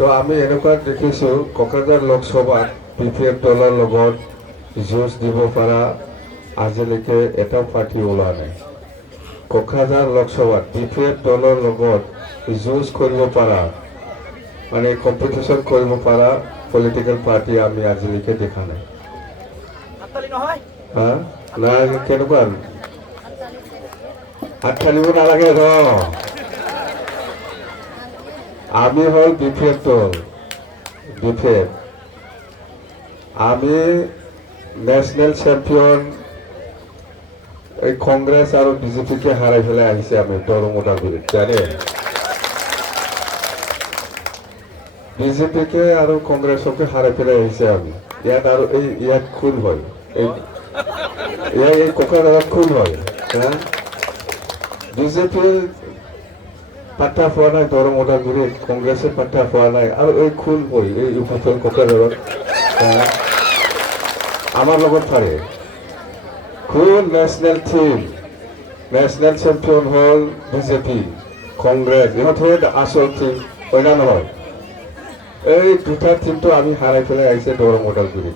তো আমি এনেকুৱা দেখিছোঁ কোকৰাঝাৰ লোকসভাত BPF দলৰ লগত যুঁজ দিব পৰা আজিলৈকে এটা পাৰ্টি ওলোৱা নাই। কোকৰাঝাৰ লোকসভাত BPF দলৰ লগত যুঁজ কৰিব পৰা মানে কম্পিটিশ্যন কৰিব পৰা পলিটিকেল পাৰ্টি আমি আজিলৈকে দেখা নাই। হা নাই কেনেকুৱা হাত ঠালিব নালাগে ৰ আমি হল BPF দল BPF আমি ন্যাশনাল চ্যাম্পিয়ন এই কংগ্ৰেস আৰ বিজেপিকে হাৰাই ফেলে আহিছে আমি দৰঙৰ বিৰুদ্ধে জানে বিজেপিকে আৰু কংগ্ৰেছকে হাৰাই ফেলে আহিছে আমি ইয়াত আৰু এই ইয়াত খুন হয় এই কোকৰাঝাৰত খুন হয় হ্যাঁ বিজেপি পাত্তা পোৱা নাই দৰঙৰ বিৰুদ্ধে কংগ্ৰেছে পাত্তা পোৱা নাই আৰু এই খুন হয় এই উপফল কোকৰাঝাৰত আমার লগত পারে কোন ন্যাশনাল টিম ন্যাশনাল চ্যাম্পিয়ন হল বিজেপি কংগ্রেস ইহঁতে আসল টিম হয় না নহয় এই দুটা টিমটো আমি হারাই ফেলে আহিছে দৰঙৰ বিৰুদ্ধে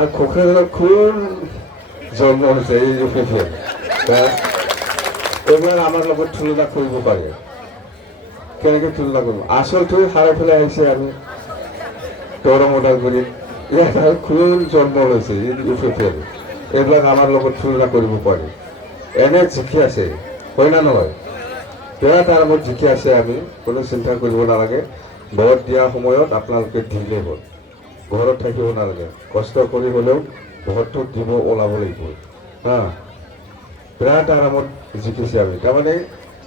আৰ কোকৰাঝাৰত কোন জন্ম হয়েছে এই UPPL এবাৰ আমাৰ লগত তুলনা কৰিব পাৰে কেনেকে তুলনা কৰব আসলটো হাৰাই ফেলে আহিছে আমি দৰঙৰ বিৰুদ্ধে ইয়াত কোন জন্ম লৈছে UPPL এইবিলাক আমাৰ লগত তুলনা কৰিব পাৰি এনে জিকি আছে হয় না নহয় বিৰাট আৰামত জিকি আছে আমি কোনো চিন্তা কৰিব নালাগে ভোট দিয়া সময়ত আপোনালোকে দিলে হ'ল ঘৰত থাকিব নালাগে কষ্ট কৰি হ'লেও ভোটটো দিব ওলাব লাগিব হা বিৰাট আৰামত জিকিছে আমি তাৰমানে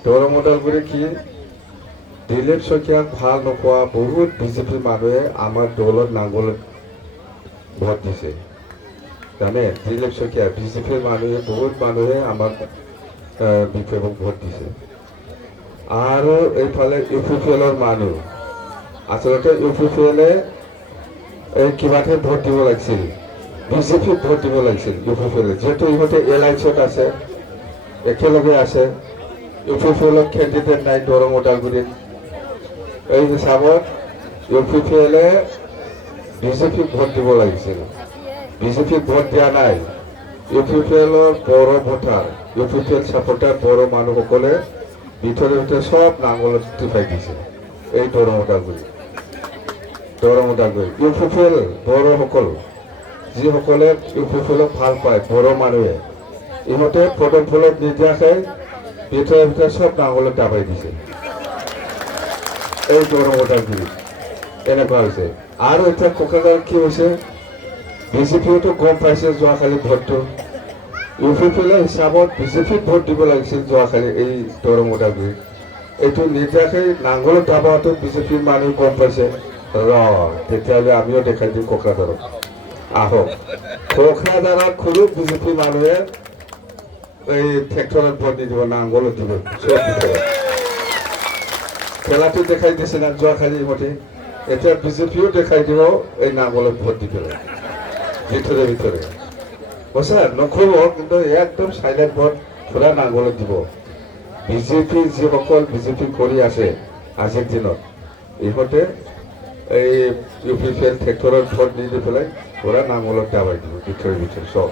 দৰঙৰ দলবোৰে কি দিলীপ শইকীয়াক ভাল নোপোৱা বহুত বিজেপি মানুহে আমাৰ দলত নাঙলত ভোট দিছে জানে দিলীপ শইকীয়া বিজেপিৰ মানুহে বহুত মানুহে আমাক BPFক ভোট দিছে আৰু এইফালে UPPLৰ মানুহ আচলতে UPPLে এই কিবাতে ভোট দিব লাগিছিল বিজেপিক ভোট দিব লাগিছিল UPPLে যেহেতু ইহঁতে এলায়েন্সত আছে একেলগে আছে UPPLৰ কেণ্ডিডেট নাই দৰঙৰ ওদালগুৰিত এই হিচাপত UPPLে বিজেপিক ভোট দিব লাগিছিল বিজেপিক ভোট দিয়া নাই UPPLৰ বড়ো ভোটাৰ UPPL সাপোৰ্টাৰ বড়ো মানুহসকলে ভিতৰে ভিতৰে সব নাঙলত টিপাই দিছে এই দৰঙৰ ওদালগুৰি UPPL বড়োসকল যিসকলে UPPLক ভাল পায় বড়ো মানুহে ইহঁতে পদম ফলত নিদিয়াকৈ ভিতৰে ভিতৰে সব নাঙলত দাবাই দিছে এই দৰঙৰ ওদালগুৰি এনেকুৱা হৈছে আৰু এতিয়া কোকৰাঝাৰত কি হৈছে বিজেপিয়েতো গম পাইছে যোৱাকালি ভোটটো UPPLৰ হিচাপত বিজেপিক ভোট দিব লাগিছিল যোৱাকালি এই দৰঙৰ ওদালগুৰিত এইটো নিদিয়াকৈ নাঙলত দাবাটো বিজেপিৰ মানুহ গম পাইছে তেতিয়াহ'লে আমিও দেখাই দিম কোকৰাঝাৰত আহক কোকৰাঝাৰত কোনো বিজেপি মানুহে এই ট্ৰেক্টৰত ভোট নিদিব নাঙলত দিব চব ভিতৰত খেলাটো দেখাই দিছে না যোৱাকালি ইহঁতে এতিয়া বিজেপিও দেখাই দিব এই নাঙলত ভোট দি পেলাই ভিতরে ভিতরে বসা নকব কিন্তু একদম সাইলেন্ট ভোট পুরা নাঙলত দিব বিজেপি যিসকল বিজেপি কৰি আছে আজিৰ দিনত ইহঁতে এই UPPL ট্ৰেক্টৰত ভোট দি পেলাই পুৰা নাঙলত দাবাই দিব ভিতৰে ভিতৰে সব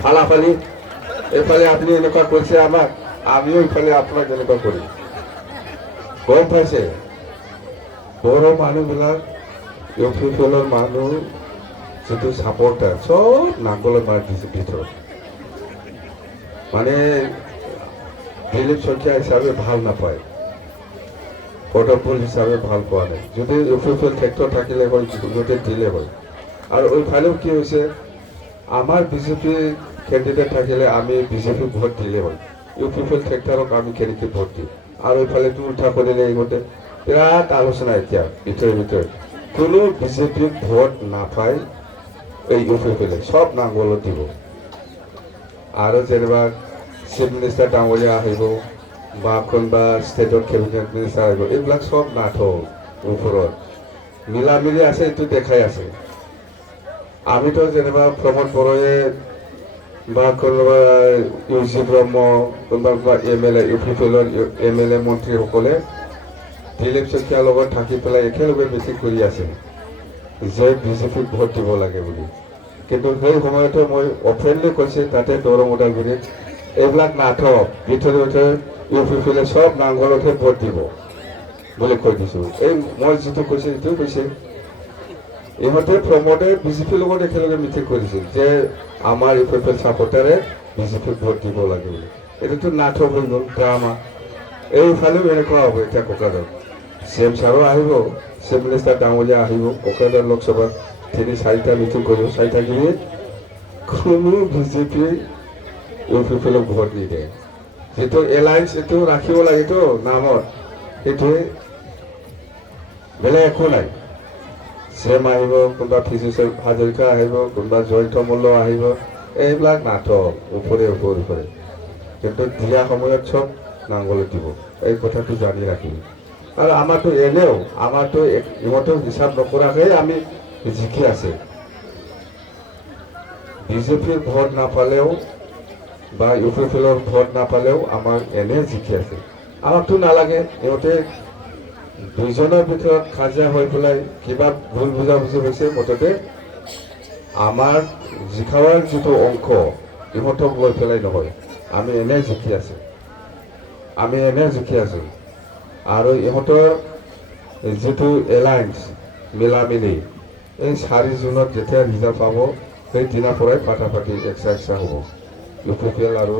ফালাফালি এইফালে আপনি এনেকুৱা কৰিছে আমাক আমিও ইফালে আপোনাক এনেকুৱা কৰিম গম পাইছে বড়ো মানুহবিলাক UPPLৰ মানুহ যিটো সাপোৰ্টাৰ সব নাঙলত মাৰি দিছে ভিতৰত মানে দিলীপ শইকীয়া হিচাপে ভাল নাপায় পদমফুল হিচাপে ভাল পোৱা নাই যদি UPPL ট্ৰেক্টৰ থাকিলে হয় যদি দিলে হয় আৰু ওইফালেও কি হৈছে আমাৰ বিজেপি কেণ্ডিডেট থাকিলে আমি বিজেপি ভোট দিলে হয় UPPL ট্ৰেক্টৰক আমি কেনেকৈ ভোট দিম আৰু ওইফালেতো উল্টা কৰিলে ইহঁতে বিৰাট আলোচনা এতিয়া ভিতৰে ভিতৰে কোনো বিজেপিক ভোট নাপায় এই UPPLে সব নাঙলত দিব আৰু যেনিবা চিফ মিনিষ্টাৰ ডাঙৰীয়া আহিব বা কোনোবা ষ্টেটৰ কেবিনেট মিনিষ্টাৰ আহিব এইবিলাক সব নাথক ওপৰত মিলামিলি আছে এইটো দেখাই আছে আমিতো যেনিবা প্ৰমোদ বড়োৱে বা কোনোবা UG ব্ৰহ্ম কোনোবা MLA UPPLৰ MLA মন্ত্ৰীসকলে দিলীপ শইকীয়াৰ লগত থাকি পেলাই একেলগে মিটিং কৰি আছে যে বিজেপিক ভোট দিব লাগে বুলি। কিন্তু সেই সময়তো মই অপেনলি কৈছে তাতে দৰং ওদালগুৰিত এইবিলাক নাথক, ভিতৰে ভিতৰে ইউপিফিলে চব নাংগলতহে ভোট দিব বুলি কৈ দিছোঁ। এই মই যিটো কৈছে সেইটোৱে কৈছে। ইহঁতে প্ৰমোদে বিজেপিৰ লগত একেলগে মিটিং কৰিছিল যে আমাৰ ইউপিফিল ছাপোৰ্টাৰে বিজেপিক ভোট দিব লাগে বুলি। এইটোতো নাটক হৈ গ'ল, ড্ৰামা। এইফালেও এনেকুৱা হ'ব এতিয়া কোকৰাঝাৰত। CM ছাৰো আহিব, চিফ মিনিষ্টাৰ ডাঙৰীয়া আহিব কোকৰাঝাৰ লোকসভাত 3-4টা মিটিং কৰিব, চাই থাকিলে কোনো বিজেপি ইউপিফিলক ভোট নিদিয়ে। যিটো এলায়েন্স এইটো ৰাখিব লাগেতো নামত, সেইটোৱে বেলেগ একো নাই। CM আহিব, কোনোবা ফিজিচিয়ান হাজৰিকা আহিব, কোনোবা জয়ন্ত মল্ল আহিব, এইবিলাক নাটক ওপৰে ওপৰে। কিন্তু দিয়া সময়ত চব নাংগলত দিব, এই কথাটো জানি ৰাখিব। আৰু আমাৰতো এনেও আমাৰতো ইহঁতক হিচাপ নকৰাকৈ আমি জিকি আছে। বিজেপিৰ ভোট নাপালেও বা ইউপিফিলৰ ভোট নাপালেও আমাৰ এনে জিকি আছে। আমাকতো নালাগে, ইহঁতে দুইজনৰ ভিতৰত কাজিয়া হৈ পেলাই কিবা ভুল বুজাবুজি হৈছে। মুঠতে আমাৰ জিকাৱাৰ যিটো অংশ ইহঁতক লৈ পেলাই নহয়, আমি এনে জিকি আছোঁ, আমি এনে জিকি আছোঁ। আৰু ইহঁতৰ যিটো এলায়েন্স মিলামিলি, এই 4 জুনত যেতিয়া ৰিজাল্ট পাব সেইদিনাৰ পৰাই ফাটাফাটি এক্সা হ'ব। ইউপিপিএল আৰু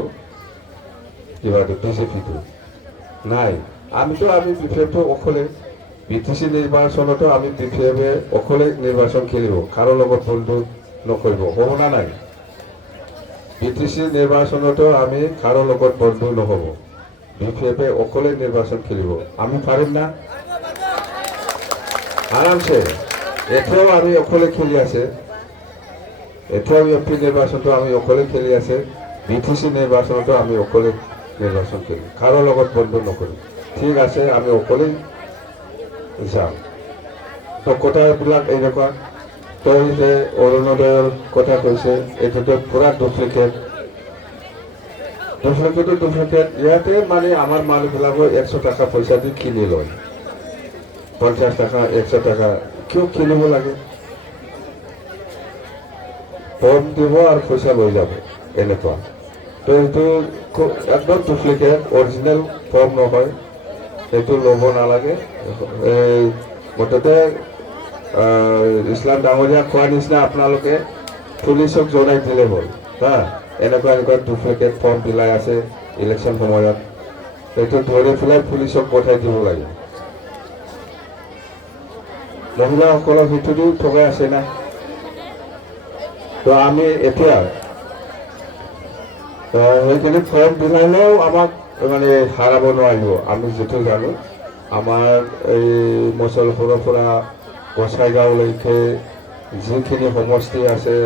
কিবাটো বিজেপিটো নাই। আমি বিপিএফটো অকলে BTC নিৰ্বাচনতো আমি বিপিএফে অকলে নিৰ্বাচন খেলিব, কাৰো লগত বন্ধু নকৰিব, হ'ব না নাই? BTC নিৰ্বাচনতো আমি কাৰো লগত বন্ধু নহ'ব, বিপিএফে অকলে নিৰ্বাচন খেলিব। আমি পাৰিম না? আৰামছে। এতিয়াও আমি অকলে খেলি আছে, এতিয়াও MP নিৰ্বাচনটো আমি অকলে খেলি আছে, BTC নিৰ্বাচনতো আমি অকলে নিৰ্বাচন খেলিম, কাৰো লগত বন্ধু নকৰিম। ঠিক আছে, আমি অকলেই যাম। তো কথাবিলাক এনেকুৱা। তই যে অৰুণোদয়ৰ কথা কৈছে, এইটোতো পূৰা ডুপ্লিকেট। ইয়াতে মানে আমাৰ মানুহবিলাকৰ 100 টকা পইচা দি কিনি লয়, 50 টকা 100 টকা কিয় কিনিব লাগে? ফৰ্ম দিব আৰু পইচা লৈ যাব, এনেকুৱা। তো এইটো একদম ডুপ্লিকেট, অৰিজিনেল ফৰ্ম নহয়, সেইটো ল'ব নালাগে। এই মুঠতে ইছলাম ডাঙৰীয়া কোৱাৰ নিচিনা আপোনালোকে পুলিচক জনাই দিলে হ'ল হা, এনেকুৱা ডুপ্লিকেট ফৰ্ম বিলাই আছে ইলেকশ্যন সময়ত, সেইটো ধৰি পেলাই পুলিচক পঠাই দিব লাগে। মহিলাসকলক সেইটো দিও ঠগাই আছে না। তো আমি এতিয়া সেইখিনি ফৰ্ম বিলালেও আমাক মানে হাৰাব নোৱাৰিব। আমি যিটো জানো, আমাৰ এই মুছলপুৰৰ পৰা গোসাইগাঁওলৈকে যিখিনি সমষ্টি আছে,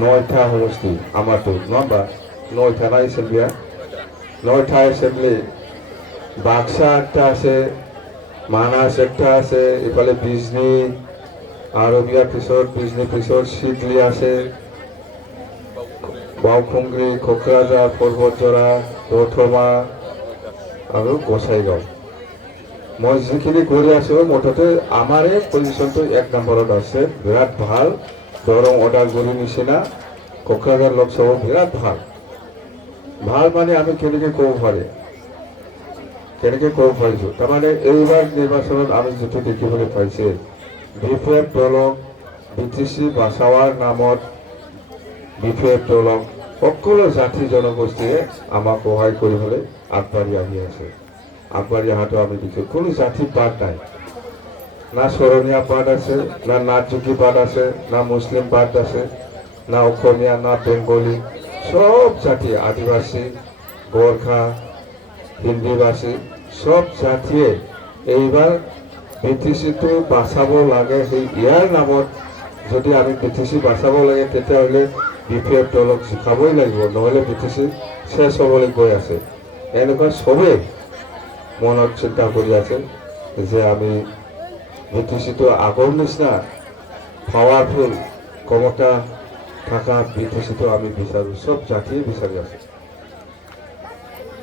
9টা সমষ্টি আমাৰতো নহবা, 9টা নাই এছেম্বলিয়া, 9টা এছেম্বলি। বাক্সা একটা আছে, মানাস একটা আছে, ইফালে বিজনী আৰু বিয়াৰ পিছত বিজনী পিছত চিডলি আছে, বাওখুংগ্ৰি, কোকৰাঝাৰ, পৰ্বতজৰা, দথমা আৰু গোসাইগাঁও। মই যিখিনি কৰি আছোঁ, মুঠতে আমাৰে পজিশ্যনটো 1 নম্বৰত আছে, বিৰাট ভাল। দৰং ওদালগুৰিৰ নিচিনা কোকৰাঝাৰ লোকসভা বিৰাট ভাল। ভাল মানে আমি কেনেকৈ ক'ব পাৰিছোঁ, তাৰমানে এইবাৰ নিৰ্বাচনত আমি যিটো দেখিবলৈ পাইছে, বিপিএফ দলক BTC বাচাৱাৰ নামত বিপিএফ দলক সকলো জাতি জনগোষ্ঠীয়ে আমাক সহায় কৰিবলৈ আগবাঢ়ি আহি আছে। আগবাঢ়ি অহাটো আমি দেখিছোঁ, কোনো জাতি বাদ নাই, না চৰণীয়া বাদ আছে, না নাথযোগী বাদ আছে, না মুছলিম বাদ আছে, না অসমীয়া, না বেংগলী, সব জাতি, আদিবাসী, গোৰ্খা, হিন্দীভাষী, সব জাতিয়ে এইবাৰ BTCটো বাচাব লাগে। সেই ইয়াৰ নামত যদি আমি BTC বাচাব লাগে, তেতিয়াহ'লে বিপিএফ দলক জিকাবই লাগিব, নহ'লে BTC শেষ হ'বলৈ গৈ আছে। এনেকুৱা চবেই মনত চিন্তা কৰি আছে যে আমি BTCটো আগৰ নিচিনা পাৱাৰফুল ক্ষমতা থকা BTCটো আমি বিচাৰোঁ, চব জাতিয়ে বিচাৰি আছে।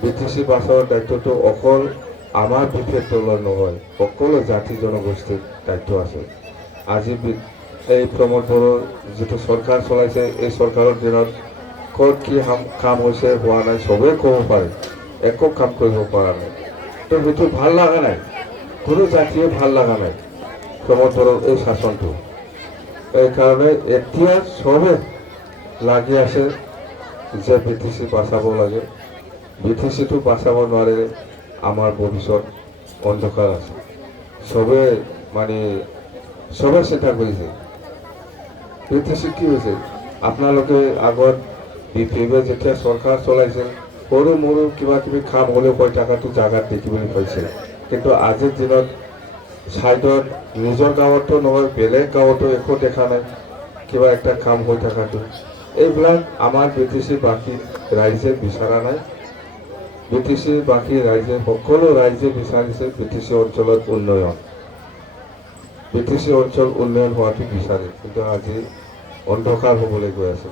BTC বাছৰ দায়িত্বটো অকল আমাৰ বিশেষ দলৰ নহয়, সকলো জাতি জনগোষ্ঠীৰ দায়িত্ব আছে। আজি এই প্ৰমোদ বড়োৰ যিটো চৰকাৰ চলাইছে, এই চৰকাৰৰ দিনত ক'ত কি কাম হৈছে হোৱা নাই চবেই ক'ব পাৰে, একো কাম কৰিব পৰা নাই। তো সেইটো ভাল লগা নাই, কোনো জাতিয়ে ভাল লগা নাই প্ৰমোদ বড়োৰ এই শাসনটো। এইকাৰণে এতিয়া চবে লাগি আছে যে BTC বাচাব লাগে। BTCটো বাচাব নোৱাৰিলে আমাৰ ভৱিষ্যত অন্ধকাৰ আছে। চবে মানে চবে চিন্তা কৰিছে BTC কি হৈছে। আপোনালোকে আগত BPF যেতিয়া চৰকাৰ চলাইছিল, সৰু মৰু কিবা কিবি কাম হ'লেও 5 জাগাত দেখিবলৈ পাইছিল। কিন্তু আজিৰ দিনত ছাইডত নিজৰ গাঁৱতো নহয়, বেলেগ গাঁৱতো একো দেখা নাই কিবা একটা কাম হৈ থকাটো। এইবিলাক আমাৰ BTC বাকী ৰাইজে বিচৰা নাই। BTC বাকী ৰাইজে, সকলো ৰাইজে বিচাৰিছে BTC অঞ্চলত উন্নয়ন। BTC অঞ্চল উন্নয়ন হোৱাটো বিচাৰে, কিন্তু আজি অন্ধকাৰ হ'বলৈ গৈ আছে।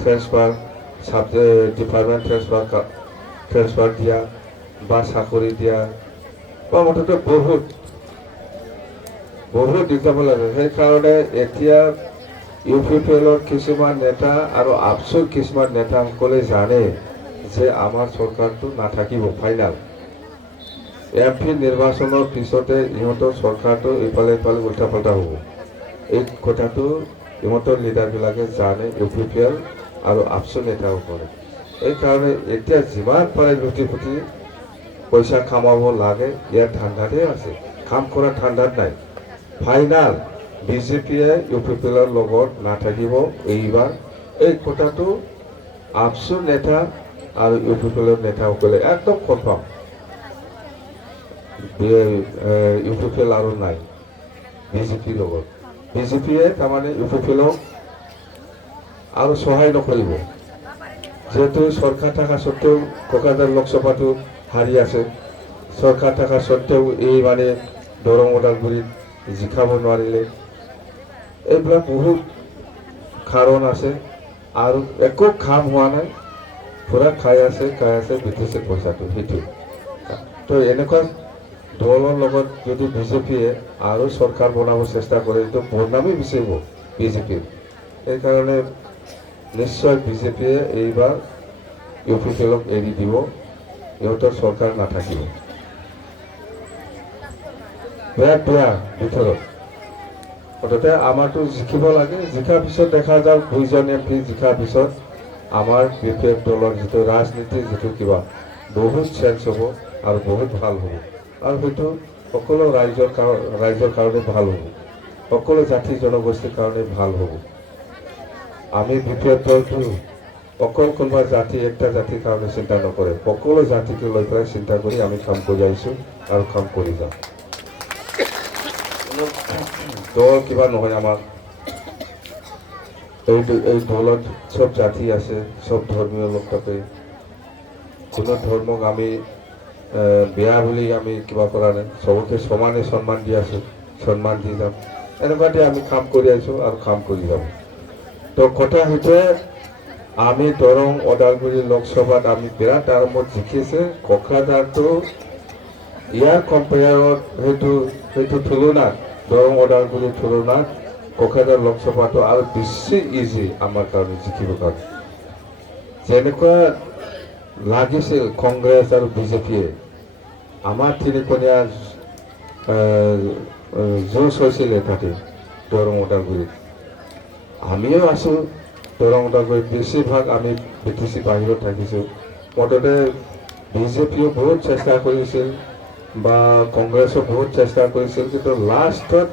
ট্ৰেন্সফাৰ ডিপাৰ্টমেণ্ট ট্ৰেন্সফাৰ দিয়া বা চাকৰি দিয়া বা মুঠতে বহুত দেখুৱাব লাগে। সেইকাৰণে এতিয়া UPPLৰ কিছুমান নেতা আৰু আপচুৰ কিছুমান নেতাসকলে জানে যে আমাৰ চৰকাৰটো নাথাকিব ফাইনাল। MP নিৰ্বাচনৰ পিছতে ইহঁতৰ চৰকাৰটো ইফালে উল্টা পাল্টা হ'ব। এই কথাটো ইহঁতৰ লিডাৰবিলাকে জানে, UPPL আৰু আপচু নেতাসকলে। এইকাৰণে এতিয়া যিমান পাৰে লুটি ফুটি পইচা কামাব লাগে, ইয়াৰ ধান্দাতে আছে, কাম কৰা ধান্দাত নাই। ফাইনাল BJPয়ে UPPLৰ লগত নাথাকিব এইবাৰ। এই কথাটো আপচু নেতা আৰু UPPLৰ নেতাসকলে একদম কনফাৰ্ম। UPPL আৰু নাই BJPৰ লগত। BJPয়ে তাৰমানে UPPLক আৰু সহায় নকৰিব। যেহেতু চৰকাৰ থকা সত্ত্বেও কোকৰাঝাৰ লোকসভাটো হাৰি আছে, চৰকাৰ থকা সত্ত্বেও এই মানে দৰং ওদালগুৰিত জিকাব নোৱাৰিলে। এইবিলাক বহুত কাৰণ আছে আৰু একো কাম হোৱা নাই, পুৰা খাই আছে BTC পইচাটো। সেইটো তো এনেকুৱা দলৰ লগত যদি BJPয়ে আৰু চৰকাৰ বনাব চেষ্টা কৰে, এইটো বদনামী বিচাৰিব BJPৰ। সেইকাৰণে নিশ্চয় BJPয়ে এইবাৰ UPPLক এৰি দিব, ইহঁতৰ চৰকাৰ নাথাকিব। বেয়া ভিতৰত মুঠতে আমাৰতো জিকিব লাগে। জিকাৰ পিছত দেখা যাওক 2জন MP জিকাৰ পিছত আমাৰ BPF দলৰ যিটো ৰাজনীতিৰ যিটো কিবা বহুত চেঞ্জ হ'ব আৰু বহুত ভাল হ'ব। আৰু সেইটো সকলো ৰাইজৰ কাৰণে ভাল হ'ব, সকলো জাতি জনগোষ্ঠীৰ কাৰণে ভাল হ'ব। আমি BPF দলটো অকল কোনোবা জাতি একটা জাতিৰ কাৰণে চিন্তা নকৰে, সকলো জাতিকে লৈ পেলাই চিন্তা কৰি আমি কাম কৰি আহিছোঁ আৰু কাম কৰি যাম। দল কিবা নহয়, আমাৰ এই দলত সব জাতি আছে, সব ধৰ্মীয় লোক থাকে। কোনো ধৰ্মক আমি বেয়া বুলি আমি কিবা কৰা নাই, সবকে সমানে সন্মান দি আছোঁ, সন্মান দি যাম। এনেকুৱাতে আমি কাম কৰি আছোঁ আৰু কাম কৰি যাম। তো কথা সেইটোৱে, আমি দৰং ওদালগুৰি লোকসভাত আমি বিৰাট আৰামত জিকিছে। কোকৰাঝাৰটো ইয়াৰ কম্পেয়াৰত সেইটো তুলনাত, দৰং ওদালগুৰিৰ তুলনাত কোকৰাঝাৰ লোকসভাটো আৰু বেছি ইজি আমাৰ কাৰণে জিকিবৰ কাৰণে। যেনেকুৱা লাগিছিল কংগ্ৰেছ আৰু BJPয়ে, আমাৰ তিনিকোণীয়া যুঁজ হৈছিলে তাতে দৰং ওদালগুৰিত। আমিও আছোঁ দৰং ওদালগুৰিত, বেছিভাগ আমি BTC বাহিৰত থাকিছোঁ। মুঠতে BJPয়েও বহুত চেষ্টা কৰিছিল বা কংগ্ৰেছো বহুত চেষ্টা কৰিছিল, কিন্তু লাষ্টত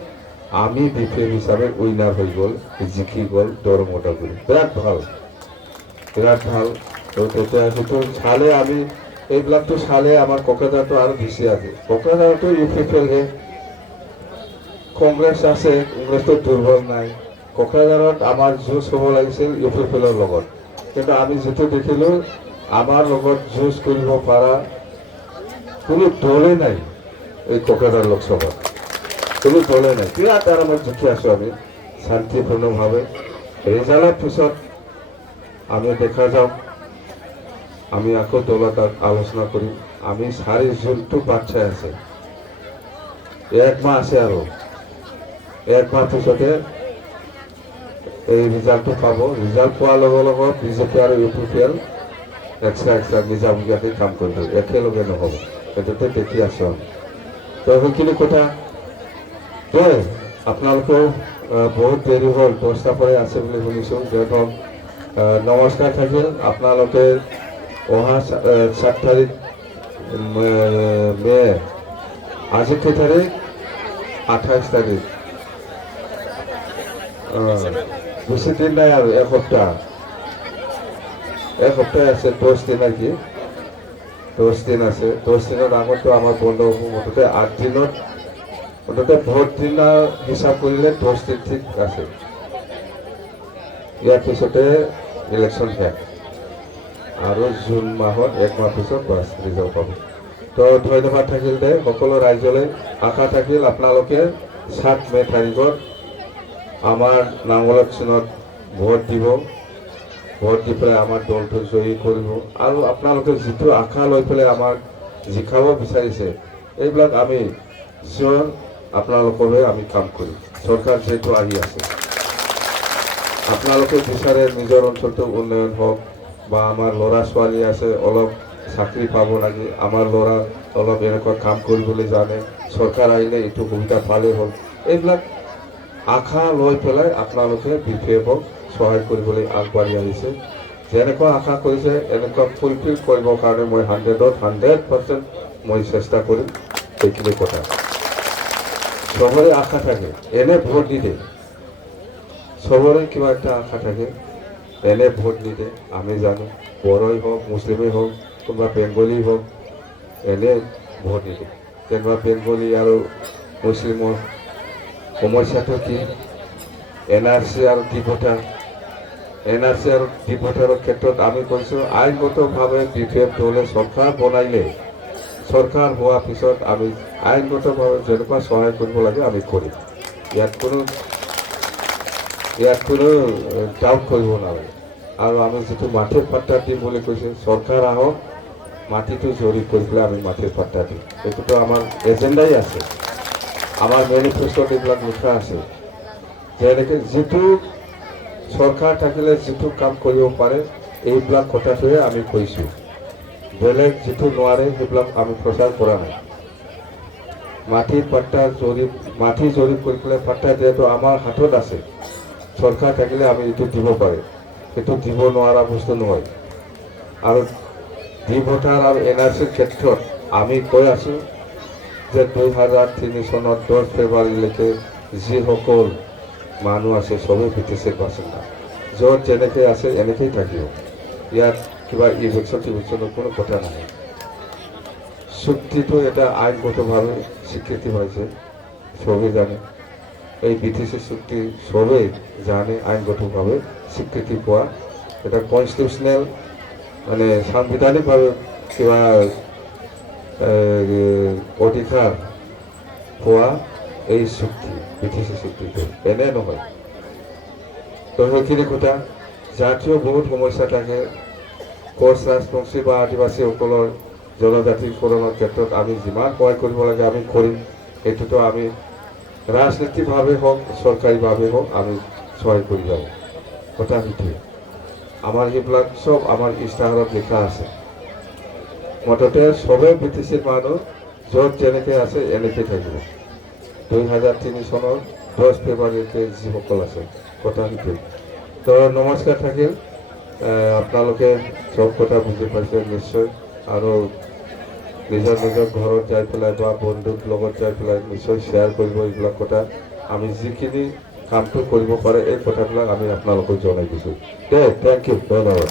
আমি BPF হিচাপে উইনাৰ হৈ গ'ল, জিকি গ'ল দৰং ওদালগুৰি। বিৰাট ভাল। তো তেতিয়া সেইটো চালে আমি এইবিলাকতো চালে আমাৰ কোকৰাঝাৰটো আৰু বেছি আছে। কোকৰাঝাৰতো UPPLহে, কংগ্ৰেছ আছে, কংগ্ৰেছটো দুৰ্বল নাই। কোকৰাঝাৰত আমাৰ যুঁজ হ'ব লাগিছিল UPPLৰ লগত, কিন্তু আমি যিটো দেখিলোঁ আমাৰ লগত যুঁজ কৰিব পৰা কোনো দলেই নাই। এই কোকৰাঝাৰ লোকসভাত কোনো দলেই নাই। বিৰাট আৰামত জিকি আছোঁ আমি শান্তিপূৰ্ণভাৱে। ৰিজাল্টৰ পিছত আমি দেখা যাওক, আমি আকৌ দলত আলোচনা কৰিম। আমি 4 জুনটো বাট চাই আছে, 1 মাহ আছে আৰু 1 মাহ পিছতে এই ৰিজাল্টটো পাব। ৰিজাল্ট পোৱাৰ লগে লগে বিজেপি আৰু U P P L extra নিজাববীয়াকৈ কাম কৰিব, একেলগে নহ'ব। সেইটোতে দেখি আছোঁ আমি। তো সেইখিনি কথা তই আপোনালোকেও বহুত দেৰি হ'ল, 10টাৰ পৰাই আছে বুলি শুনিছোঁ। যিহেতু নমস্কাৰ থাকিল। আপোনালোকে অহা 7 তাৰিখ মে, আজি কেই তাৰিখ? 28 তাৰিখ। বেছি দিন নাই আৰু, এসপ্তাহ আছে, 10 দিন আর কি, 10 দিন আছে। 10 দিনের আগতো আমার বন্ধ হব। মুঠতে 8 দিনত, মুঠতে ভোট দিনৰ হিসাব কৰিলে 10 দিন ঠিক আছে। ইয়াৰ পিছতে ইলেকশ্যন শেষ আৰু জুন মাহত 1 মাহ পিছত বাছ ৰিজাল্ট পাব। তো ধন্যবাদ থাকিল দে সকলো ৰাইজলৈ। আশা থাকিল আপোনালোকে 7 মে তাৰিখত আমাৰ নাঙলত চিনত ভোট দিব, ভোট দি পেলাই আমাৰ দলটো জয়ী কৰিব। আৰু আপোনালোকে যিটো আশা লৈ পেলাই আমাক জিকাব বিচাৰিছে, এইবিলাক আমি চিয়ৰ আপোনালোকলৈ আমি কাম কৰিম। চৰকাৰ যিহেতু আহি আছে, আপোনালোকে বিচাৰে নিজৰ অঞ্চলটো উন্নয়ন হওক, বা আমাৰ ল'ৰা ছোৱালী আছে অলপ চাকৰি পাব লাগে, আমাৰ ল'ৰা অলপ এনেকুৱা কাম কৰিবলৈ জানে, চৰকাৰ আহিলে এইটো সুবিধা পালেই হ'ল। এইবিলাক আশা লৈ পেলাই আপোনালোকে বিপেএফক সহায় কৰিবলৈ আগবাঢ়ি আহিছে। যেনেকুৱা আশা কৰিছে এনেকুৱা ফুলফিল কৰিবৰ কাৰণে মই 100% মই চেষ্টা কৰিম। সেইখিনি কথা সবৰে আশা থাকে, এনে ভোট নিদে, সবৰে কিবা একটা আশা থাকে, এনে ভোট নিদে। আমি জানো বড়োই হোক, মুছলিমেই হোক, কোনোবা বেংগলী হোক, এনে ভোট নিদে। কোনোবা বেংগলী আৰু মুছলিমৰ সমস্যাটো কি? এনআৰচি আৰু ডিভোটাৰ। এনআৰচি আৰু ডিভোটাৰৰ ক্ষেত্ৰত আমি কৈছোঁ আইনগতভাৱে বিপেএফ দলে চৰকাৰ বনাইলে, চৰকাৰ হোৱাৰ পিছত আমি আইনগতভাৱে যেনেকুৱা সহায় কৰিব লাগে আমি কৰিম। ইয়াত কোনো ডাউট কৰিব নালাগে। আৰু আমি যিটো মাটিৰ পাট্টা দিম বুলি কৈছে, চৰকাৰ আহক, মাটিটো জৰীপ কৰি পেলাই আমি মাটিৰ পাট্টা দিম। এইটোতো আমাৰ এজেণ্ডাই আছে, আমাৰ মেনিফেষ্টত এইবিলাক লিখা আছে। যেনেকৈ যিটো চৰকাৰ থাকিলে যিটো কাম কৰিব পাৰে, এইবিলাক কথাটোহে আমি কৈছোঁ। বেলেগ যিটো নোৱাৰে সেইবিলাক আমি প্ৰচাৰ কৰা নাই। মাটিৰ পাট্টা জৰীপ, মাটি জৰীপ কৰি পেলাই পাট্টা দিয়াটো আমাৰ হাতত আছে। চৰকাৰ থাকিলে আমি এইটো দিব পাৰে, সেইটো দিব নোৱাৰা বস্তু নহয়। আৰু ডিভোটাৰ আৰু এনআৰচিৰ ক্ষেত্ৰত আমি কৈ আছোঁ যে 2003 চনত 10 ফেব্ৰুৱাৰীলৈকে যিসকল মানুহ আছে সবেই বিটিচিৰ বাসিন্দা, য'ত যেনেকৈ আছে এনেকেই থাকিব। ইয়াত কিবা ইলেকশ্যনৰ কোনো কথা নাই। চুক্তিটো এটা আইনগতভাৱে স্বীকৃতি পাইছে, সবেই জানে। এই বিটিচি চুক্তি সবেই জানে, আইনগতভাৱে স্বীকৃতি পোৱা এটা কনষ্টিটিউচনেল মানে সাংবিধানিকভাৱে কিবা অধিকাৰ পোৱা এই চুক্তি, বিটিচি চুক্তিটো এনে নহয়। তো সেইখিনি কথা। জাতীয় বহুত সমস্যা থাকে, কোচ ৰাজবংশী বা আদিবাসীসকলৰ জনজাতিকৰণৰ ক্ষেত্ৰত আমি যিমান সহায় কৰিব লাগে আমি কৰিম। এইটোতো আমি ৰাজনীতিকভাৱে হওক, চৰকাৰীভাৱে হওক আমি সহায় কৰি যাব। কথা সেইটোৱে। আমাৰ সেইবিলাক চব আমাৰ ইস্তাহাৰত লিখা আছে। মুঠতে সবেই বিটিচিৰ মানুহ য'ত যেনেকৈ আছে এনেকৈ থাকিব। 2003 চনৰ 10 ফেব্ৰুৱাৰীলৈকে যিসকল আছে, কথা সেইটোৱে। তো নমস্কাৰ থাকিল। আপোনালোকে চব কথা বুজি পাইছে নিশ্চয়। আৰু নিজৰ ঘৰত যাই পেলাই বা বন্ধুৰ লগত যাই পেলাই নিশ্চয় শ্বেয়াৰ কৰিব এইবিলাক কথা। আমি যিখিনি কামটো কৰিব পাৰে এই কথাবিলাক আমি আপোনালোকক জনাই দিছোঁ। দে, থেংক ইউ, ধন্যবাদ।